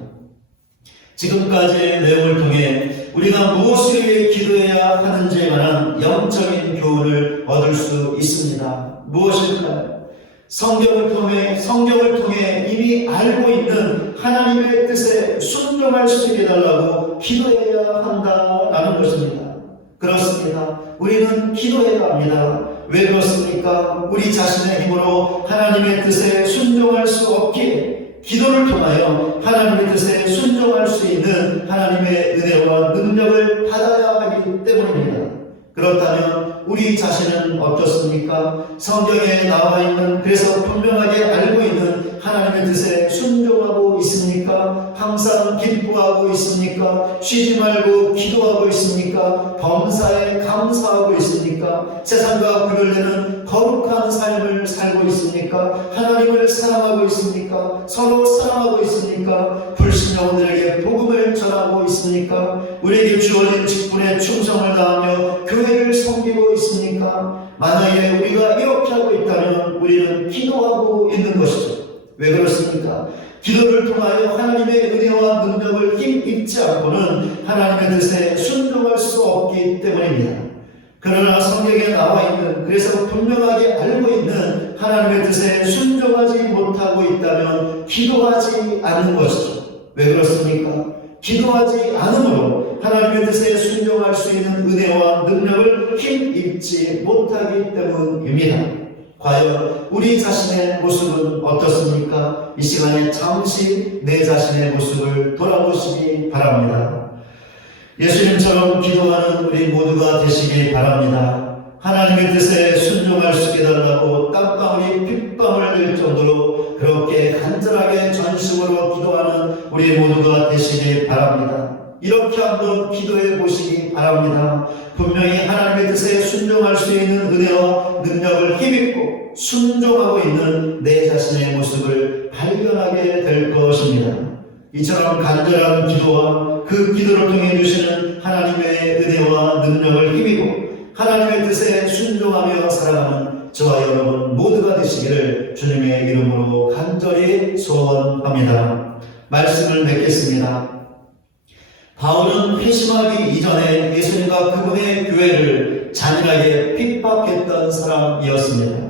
지금까지의 내용을 통해 우리가 무엇을 위해 기도해야 하는지에 관한 영적인 교훈을 얻을 수 있습니다. 무엇일까요? 성경을 통해 이미 알고 있는 하나님의 뜻에 순종할 수 있게 해달라고 기도해야 한다라는 것입니다. 그렇습니다. 우리는 기도해야 합니다. 왜 그렇습니까? 우리 자신의 힘으로 하나님의 뜻에 순종할 수 없기에 기도를 통하여 하나님의 뜻에 순종할 수 있는 하나님의 은혜와 능력을 받아야 하기 때문입니다. 그렇다면 우리 자신은 어떻습니까? 성경에 나와 있는, 그래서 분명하게 알고 있는 하나님의 뜻에 순종하고 있습니까? 항상 기뻐하고 있습니까? 쉬지 말고 기도하고 있습니까? 범사에 감사하고 있습니까? 세상과 구별되는 거룩한 삶을 살고 있습니까? 하나님을 사랑하고 있습니까? 서로 사랑하고 있습니까? 불신자분들에게 복음을 전하고 있습니까? 우리에게 주어진 직분에 충성을 다하며 교회를 섬기고 있습니까? 만약에 우리가 이렇게 하고 있다면 우리는 기도하고 있는 것이죠. 왜 그렇습니까? 기도를 통하여 하나님의 은혜와 능력을 힘입지 않고는 하나님의 뜻에 순종할 수 없기 때문입니다. 그러나 성경에 나와 있는, 그래서 분명하게 알고 있는 하나님의 뜻에 순종하지 못하고 있다면 기도하지 않는 것이죠. 왜 그렇습니까? 기도하지 않으므로 하나님의 뜻에 순종할 수 있는 은혜와 능력을 힘입지 못하기 때문입니다. 과연 우리 자신의 모습은 어떻습니까? 이 시간에 잠시 내 자신의 모습을 돌아보시기 바랍니다. 예수님처럼 기도하는 우리 모두가 되시기 바랍니다. 하나님의 뜻에 순종할 수 있게 해달라고 땀방울이 핏방울 될 정도로 그렇게 간절하게 전심으로 기도하는 우리 모두가 되시기 바랍니다. 이렇게 한번 기도해 보시기 바랍니다. 분명히 하나님의 뜻에 순종할 수 있는 은혜와 능력을 힘입고 순종하고 있는 내 자신의 모습을 발견하게 될 것입니다. 이처럼 간절한 기도와 그 기도를 통해 주시는 하나님의 은혜와 능력을 힘입고 하나님의 뜻에 순종하며 살아가는 저와 여러분 모두가 되시기를 주님의 이름으로 간절히 소원합니다. 말씀을 맺겠습니다. 바울은 회심하기 이전에 예수님과 그분의 교회를 잔인하게 핍박했던 사람이었습니다.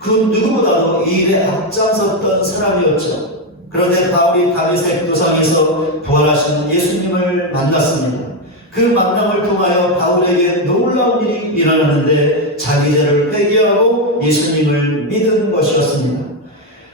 그 누구보다도 이 일에 앞장섰던 사람이었죠. 그런데 바울이 다메섹 도상에서 부활하신 예수님을 만났습니다. 그 만남을 통하여 바울에게 놀라운 일이 일어나는데 자기 죄를 회개하고 예수님을 믿은 것이었습니다.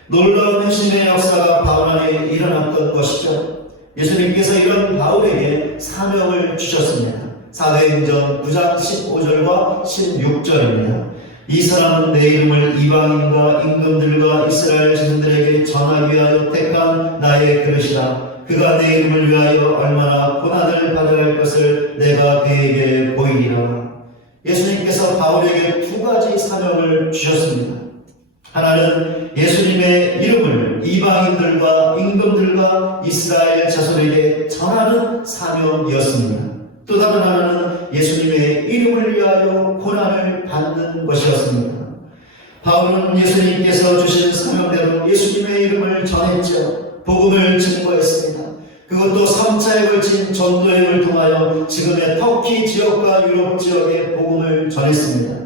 놀라운 회심의 역사가 바울 안에 일어났던 것이죠. 예수님께서 이런 바울에게 사명을 주셨습니다. 사도행전 9장 15절과 16절입니다. 이 사람은 내 이름을 이방인과 임금들과 이스라엘 자손들에게 전하기 위하여 택한 나의 그릇이라. 그가 내 이름을 위하여 얼마나 고난을 받아야 할 것을 내가 그에게 보이리라. 예수님께서 바울에게 두 가지 사명을 주셨습니다. 하나는 예수님의 이름을 이방인들과 임금들과 이스라엘 자손에게 전하는 사명이었습니다. 또 다른 하나는 예수님의 이름을 위하여 고난을 받는 것이었습니다. 바울은 예수님께서 주신 사명대로 예수님의 이름을 전했죠. 복음을 증거했습니다. 그것도 3차에 걸친 전도행을 통하여 지금의 터키 지역과 유럽 지역에 복음을 전했습니다.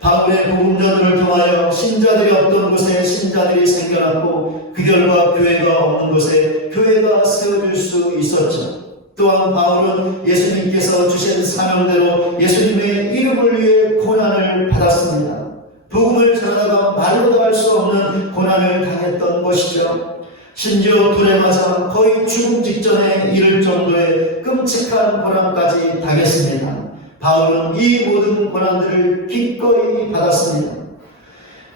바울의 복음전을 통하여 신자들이 없던 곳에 신자들이 생겨났고 그 결과 교회가 없는 곳에 교회가 세워질 수 있었죠. 또한 바울은 예수님께서 주신 사명대로 예수님의 이름을 위해 고난을 받았습니다. 복음을 전하다가 말로도 할 수 없는 고난을 당했던 것이죠. 심지어 돌에 맞아 거의 죽음 직전에 이를 정도의 끔찍한 고난까지 당했습니다. 바울은 이 모든 고난들을 기꺼이 받았습니다.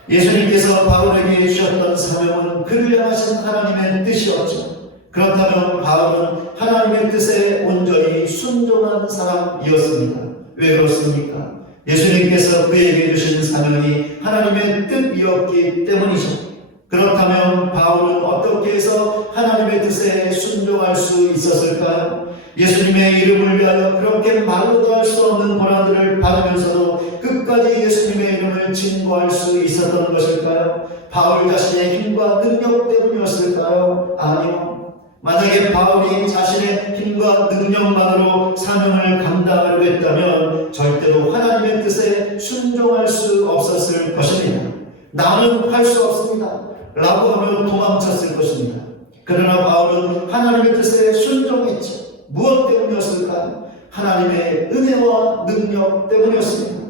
예수님께서 바울에게 주셨던 사명은 그를 향하신 하나님의 뜻이었죠. 그렇다면 바울은 하나님의 뜻에 온전히 순종한 사람이었습니다. 왜 그렇습니까? 예수님께서 그에게 주신 사명이 하나님의 뜻이었기 때문이죠. 그렇다면 바울은 어떻게 해서 하나님의 뜻에 순종할 수 있었을까요? 예수님의 이름을 위하여 그렇게 말로도 할 수 없는 고난들을 받으면서도 끝까지 예수님의 이름을 증거할 수 있었던 것일까요? 바울 자신의 힘과 능력 때문이었을까요? 아니요. 만약에 바울이 자신의 힘과 능력만으로 사명을 감당하려고 했다면 절대로 하나님의 뜻에 순종할 수 없었을 것입니다. 나는 할 수 없습니다 라고 하며 도망쳤을 것입니다. 그러나 바울은 하나님의 뜻에 순종했죠. 무엇 때문이었을까요? 하나님의 은혜와 능력 때문이었습니다.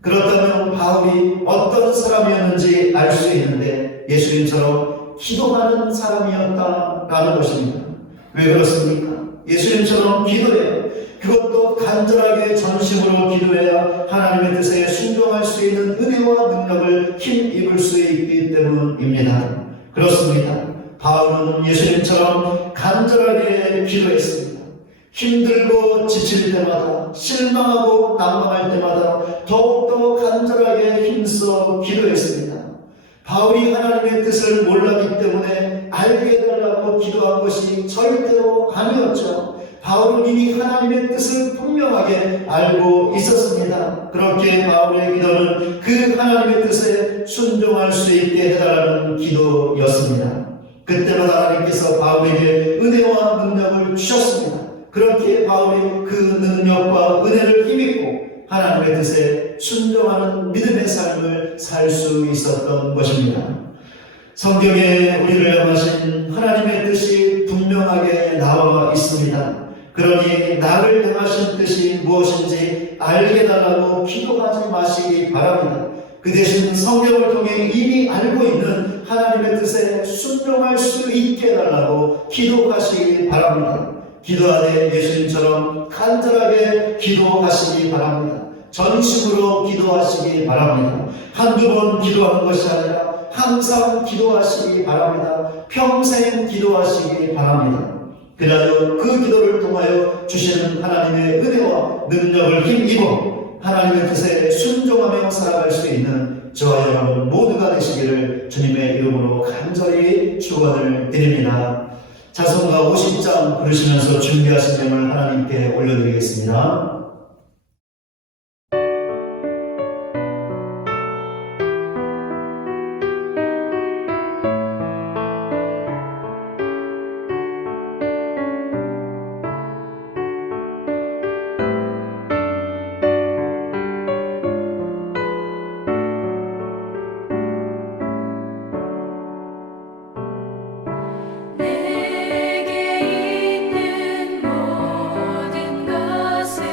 그렇다면 바울이 어떤 사람이었는지 알 수 있는데 예수님처럼 기도하는 사람이었다라는 것입니다. 왜 그렇습니까? 예수님처럼 기도해 그것도 간절하게 전심으로 기도해야 하나님의 뜻에 순종할 수 있는 은혜와 능력을 힘입을 수 있기 때문입니다. 그렇습니다. 바울은 예수님처럼 간절하게 기도했습니다. 힘들고 지칠 때마다, 실망하고 난감할 때마다 더욱더 간절하게 힘써 기도했습니다. 바울이 하나님의 뜻을 몰랐기 때문에 알게 해달라고 기도한 것이 절대로 아니었죠. 바울은 이미 하나님의 뜻을 분명하게 알고 있었습니다. 그렇게 바울의 기도는 그 하나님의 뜻에 순종할 수 있게 해달라는 기도였습니다. 그때마다 하나님께서 바울에게 은혜와 능력을 주셨습니다. 그렇게 바울이 그 능력과 은혜를 힘입고 하나님의 뜻에 순종하는 믿음의 삶을 살 수 있었던 것입니다. 성경에 우리를 향하신 하나님의 뜻이 분명하게 나와 있습니다. 그러니 나를 향하신 뜻이 무엇인지 알게 해달라고 기도하지 마시기 바랍니다. 그 대신 성경을 통해 이미 알고 있는 하나님의 뜻에 순종할 수 있게 해달라고 기도하시기 바랍니다. 기도하되 예수님처럼 간절하게 기도하시기 바랍니다. 전심으로 기도하시기 바랍니다. 한두 번 기도하는 것이 아니라 항상 기도하시기 바랍니다. 평생 기도하시기 바랍니다. 그리하여 그 기도를 통하여 주시는 하나님의 은혜와 능력을 힘입어 하나님의 뜻에 순종하며 살아갈 수 있는 저와 여러분 모두가 되시기를 주님의 이름으로 간절히 축원을 드립니다. 자성가 50장 부르시면서 준비하신 점을 하나님께 올려드리겠습니다. 내게 있는 모든 것을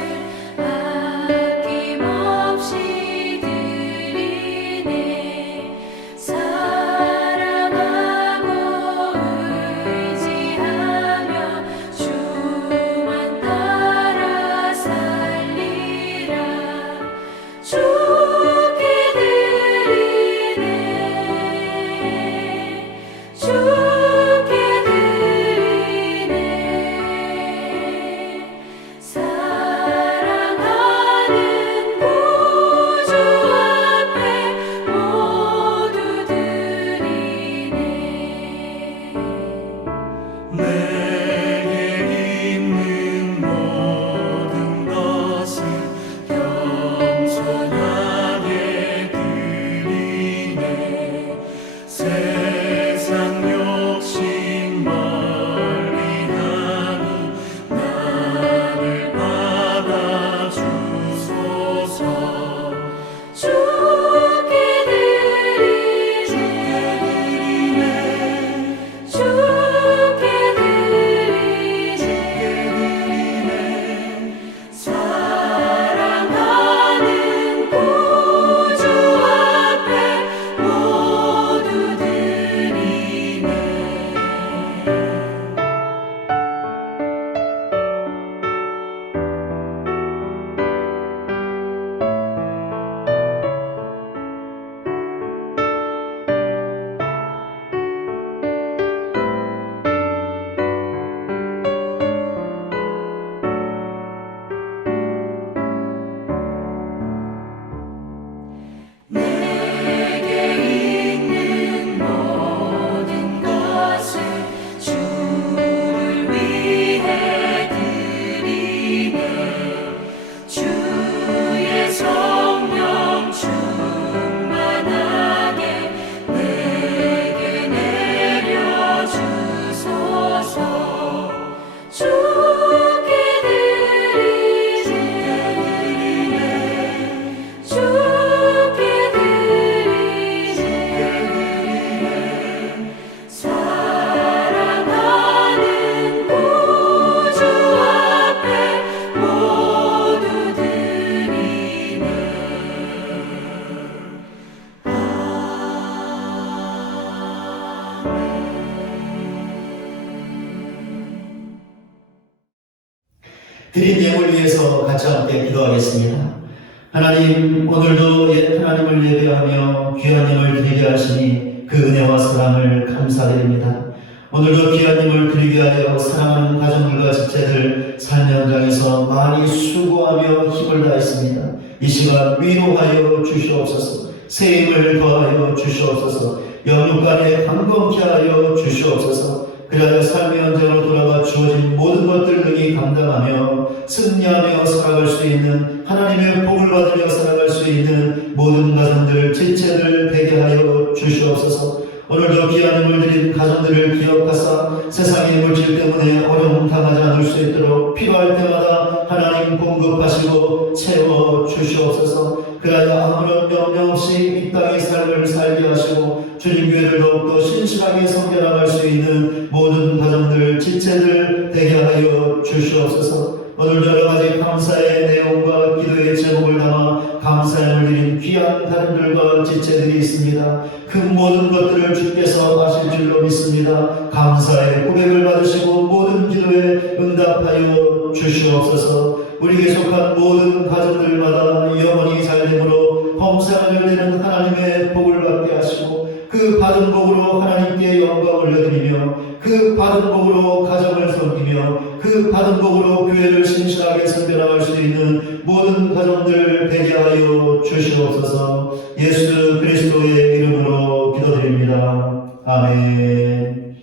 드린 예물 위해서 같이 함께 기도하겠습니다. 하나님, 오늘도 하나님을 예배하며 귀한 예물 드리게 하시니 그 은혜와 사랑을 감사드립니다. 오늘도 귀한 예물 드리게 하여 사랑하는 가정들과 지체들 삶 현장에서 많이 수고하며 힘을 다했습니다. 이 시간 위로하여 주시옵소서. 새 힘을 더하여 주시옵소서. 영육간에 강건케 하여 주시옵소서. 그리하여 삶의 현장으로 돌아가 주어진 모든 것들 능히 감당하며 승리하며 살아갈 수 있는, 하나님의 복을 받으며 살아갈 수 있는 모든 가정들, 지체들 되게 하여 주시옵소서. 오늘도 귀한 힘을 드린 가정들을 기억하사 세상의 물질 때문에 어려움 당하지 않을 수 있도록 필요할 때마다 하나님 공급하시고 채워 주시옵소서. 그리하여 아무런 명령 없이 이 땅의 삶을 살게 하시고 주님 교회를 더욱더 신실하게 섬겨나갈 수 있는 모든 가정들, 지체들 되게 하여 주시옵소서. 오늘 여러 가지 감사의 내용과 기도의 제목을 담아 감사함을 드린 귀한 가정들과 지체들이 있습니다. 그 모든 것들을 주께서 아실 줄로 믿습니다. 감사의 고백을 받으시고 모든 기도에 응답하여 주시옵소서. 우리에게 속한 모든 가정들마다 영원히 잘됨으로 범사가 되는 하나님의 복을 받게 하시고 그 받은 복으로 하나님께 영광을 올려드리며 그 받은 복으로 가정을 섬기며 그 받은 복으로 교회를 신실하게 섬겨나갈 수 있는 모든 가정들 되게 하여 주시옵소서. 예수 그리스도의 이름으로 기도드립니다. 아멘.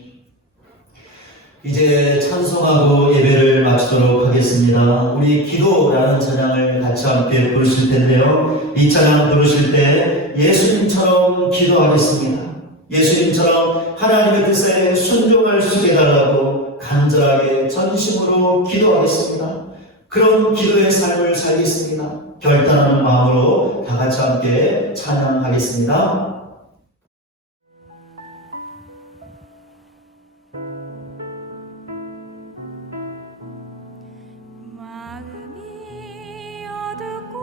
이제 찬송하고 예배를 마치도록 하겠습니다. 우리 기도라는 찬양을 같이 함께 부르실 텐데요. 이 찬양 부르실 때 예수님처럼 기도하겠습니다. 예수님처럼 하나님의 뜻에 순종할 수 있게 해달라고 간절하게 전심으로 기도하겠습니다. 그런 기도의 삶을 살겠습니다. 결단하는 마음으로 다 같이 함께 찬양하겠습니다. 마음이 어둡고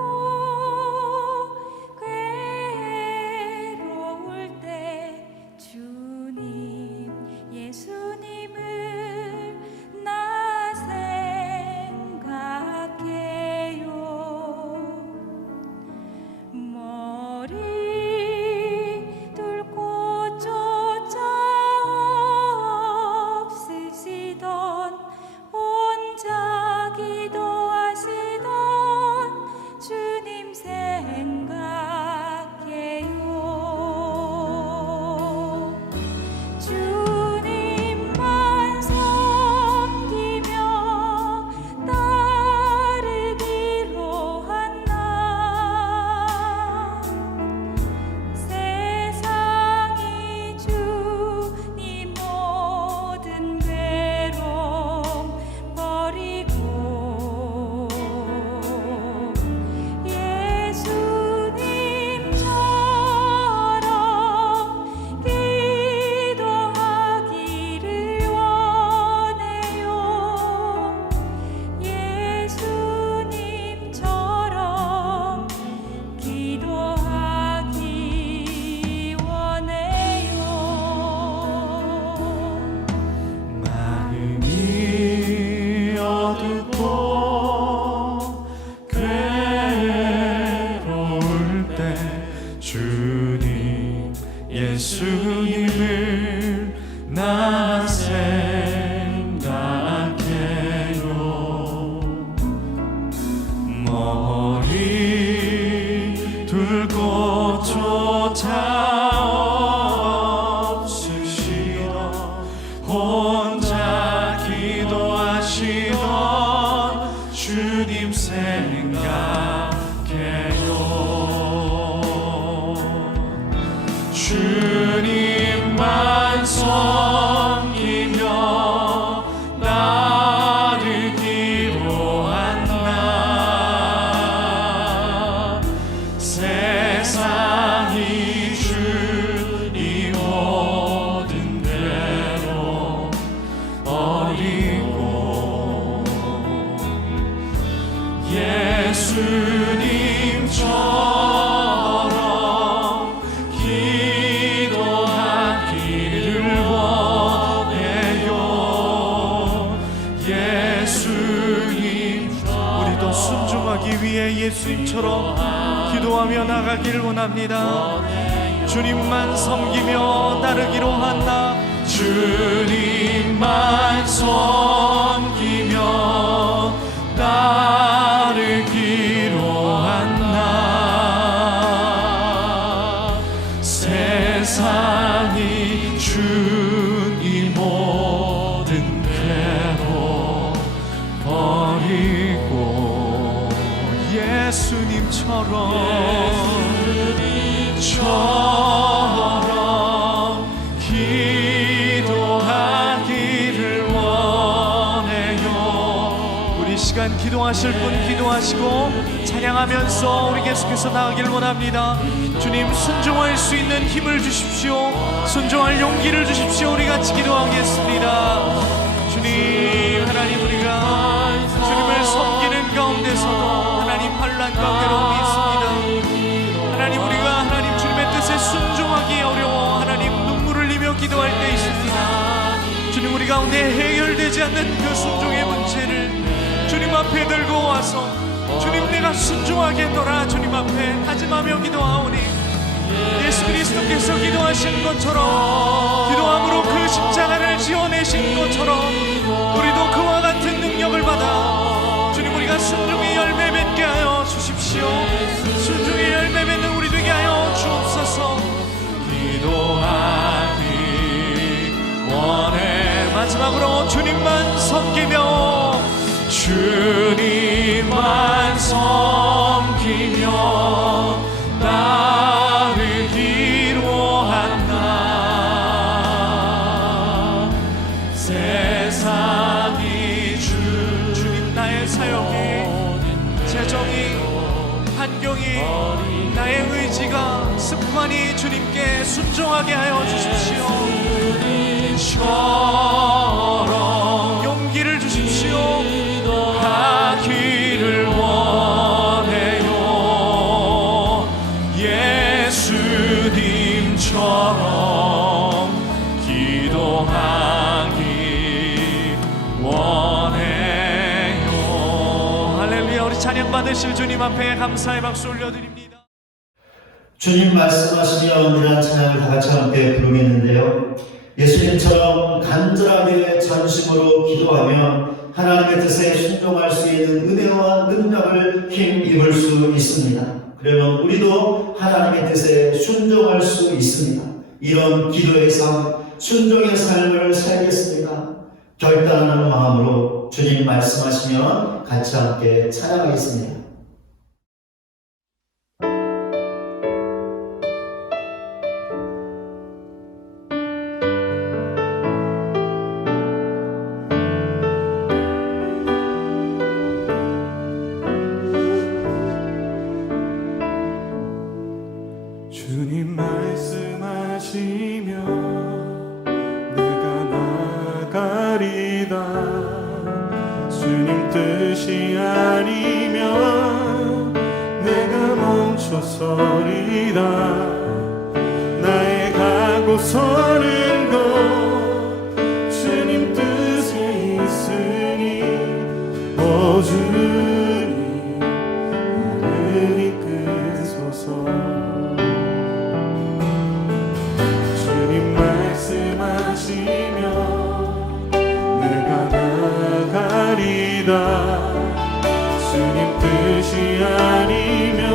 괴로울 때 주님 예수님을 나 생각해요. 머리 둘고 쫓아 없으시던 혼자 기도하시던 주님 생각해요. 주님만 섬기며 따르기로 한 나 세상이 주님 모든 괴로움 버리고 예수님처럼 기도하기를 원해요. 예수님처럼 기도하기 원해요. 마음이 어둡고 괴로울 때 주님 예수님을 나 생각해요. 머리 둘고 쫓아 없으시던 혼자 기도하시던 주님 생각해요. 주님만 섬기며 나르기로 한 나 세상이 주님 모든 괴로움 버리고 예수님처럼 기도하기를 원해요. 예수님 순종하기 위해 예수님처럼 기도하며 나가기를 원합니다. 주님만 섬기며 따르기로 한다. 주님만 섬기며 따르기로 한다. 세상이 주니 모든 괴로 버리고 예수님처럼 기도하기를 원해요. 우리 시간 기도하실 분 기도하시고 찬양하면서 우리 계속해서 나가기를 원합니다. 주님 순종할 수 있는 힘을 주십시오. 순종할 용기를 주십시오. 우리 같이 기도하겠습니다. 주님, 하나님, 우리가 주님을 섬기는 가운데서도 하나님 환난 관계로움이 있습니다. 하나님, 우리가 하나님 주님의 뜻에 순종하기 어려워 하나님 눈물을 흘리며 기도할 때 있습니다. 주님, 우리 가운데 해결되지 않는 그 순종의 문제를 주님 앞에 들고 와서 주님, 내가 순종하겠노라 주님 앞에 다짐하며 기도하오니 예수 그리스도께서 기도하신 것처럼 기도함으로 그 십자가를 지어내신 것처럼 우리도 그와 같은 능력을 받아 주님, 우리가 순종의 열매 맺게 하여 주십시오. 순종의 열매 맺는 우리 되게 하여 주옵소서. 기도하기 원해. 마지막으로 주님만 섬기며 주님만 섬기며 따르기로 한다. 세상이 주님, 나의 사역이 재정이 환경이 나의 의지가 습관이 주님께 순종하게 하여 주십시오. 주님처럼 용기를 주십시오. 하기를 원해요. 예수님처럼 기도하기 원해요. 할렐루야. 우리 찬양 받으실 주님 앞에 감사의 박수 올려드립니다. 주님 말씀하시며 은밀한 찬양을 다 같이 함께 부르겠는데요. 예수님처럼 간절하게 전심으로 기도하며 하나님의 뜻에 순종할 수 있는 은혜와 능력을 힘입을 수 있습니다. 그러면 우리도 하나님의 뜻에 순종할 수 있습니다. 이런 기도의 삶, 순종의 삶을 살겠습니다. 결단하는 마음으로 주님 말씀하시면 같이 함께 찬양하겠습니다. 주님 말씀하시며 내가 나가리다. 주님 뜻이 아니면 내가 멈춰서리다. 나의 가고 서는 곳 주님 뜻에 있으니 오 주님 나를 이끄소서. 말씀하시며 내가 나가리다. 주님 뜻이 아니면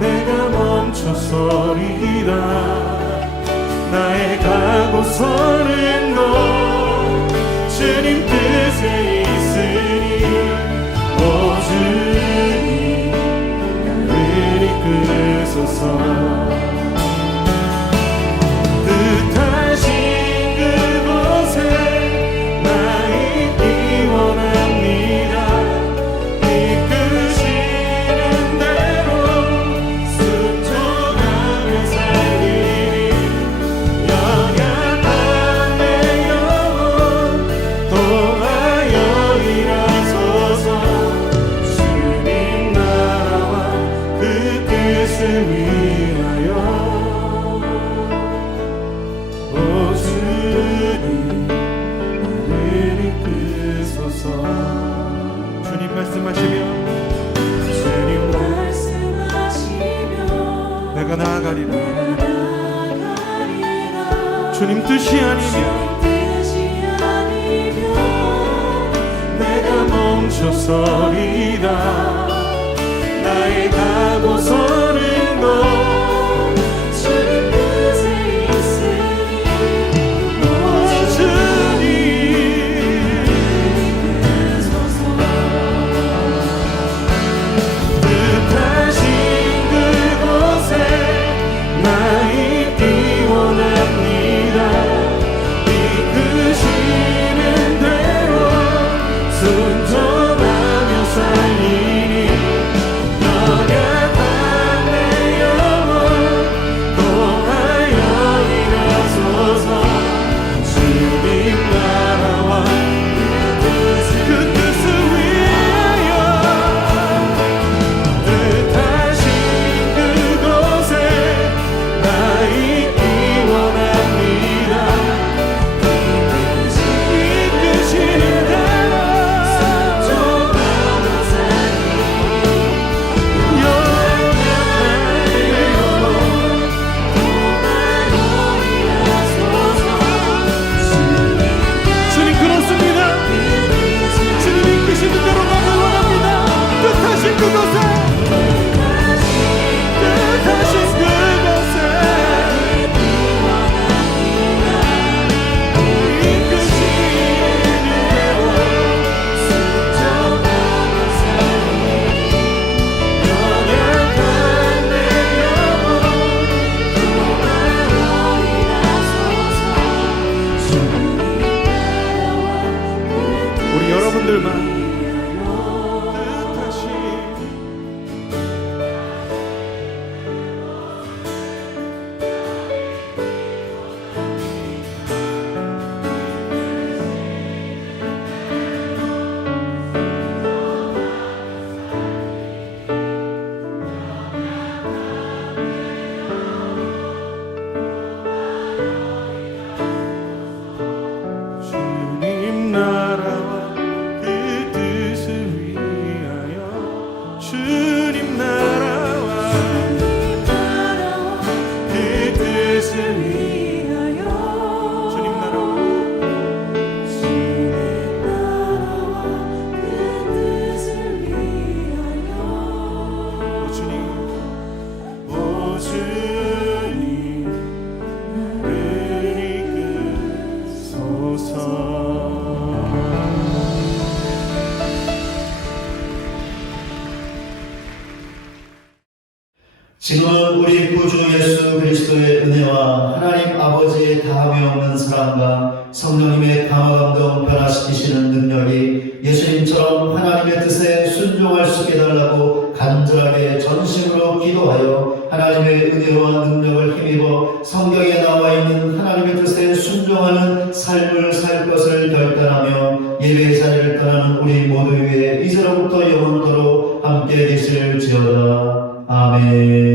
내가 멈춰서리다. 나의 가고 서는 곳 주님 뜻에 있으니 오 주님 나를 이끄소서. 뜻하신 그곳에 나 있기 원합니다. 이끄시는 대로 순종하며 살리니 연약한 내 말씀하시며 주님 말씀하시며 내가 나아가리라. 나아가리라. 주님 뜻이 아니면 뜻이 아니면 내가 멈춰서리라. 나의 가고 서는 곳 주님 뜻에 있으니 주님 소서. 뜻하신 그곳에 나 있기 원합니다. 이끄시는 대로 순종하며 살리니 연약한 내 영혼 또하여 일하소서. 주님 나라와 그 뜻을 위하여 뜻하신 그곳에 나 있기 원합니다. 이끄시는 대로 순종하며 살리니 연약한 내 영혼 또하여 일하소서. 주님 그렇습니다. 주님 이끄시는 대로 가길 원합니다. 뜻하신 그곳에 뜻하신 그곳에 이끄시는 대로 순종하며 살리니 연약한 내 영혼 또하여 일하소서. 주님 나라와 우리 여러분들만 뜻하신 주님 나라와 그 뜻을 위하여 주님 나라와 그 뜻을 위하여 주님 나라와 오 주님 오 주님 나를 이끄소서. 지금은 우리 구주 예수 그리스도의 은혜와 하나님 아버지의 다함이 없는 사랑과 성령님의 감화감동 변화시키시는 능력이 예수님처럼 하나님의 뜻에 순종할 수 있게 해달라고 간절하게 전심으로 기도하여 하나님의 은혜와 능력을 힘입어 성경에 나와 있는 하나님의 뜻에 순종하는 삶을 살 것을 결단하며 예배의 자리를 떠나는 우리 모두 위에 이제로부터 영원토록 함께 계실지어다. 아멘.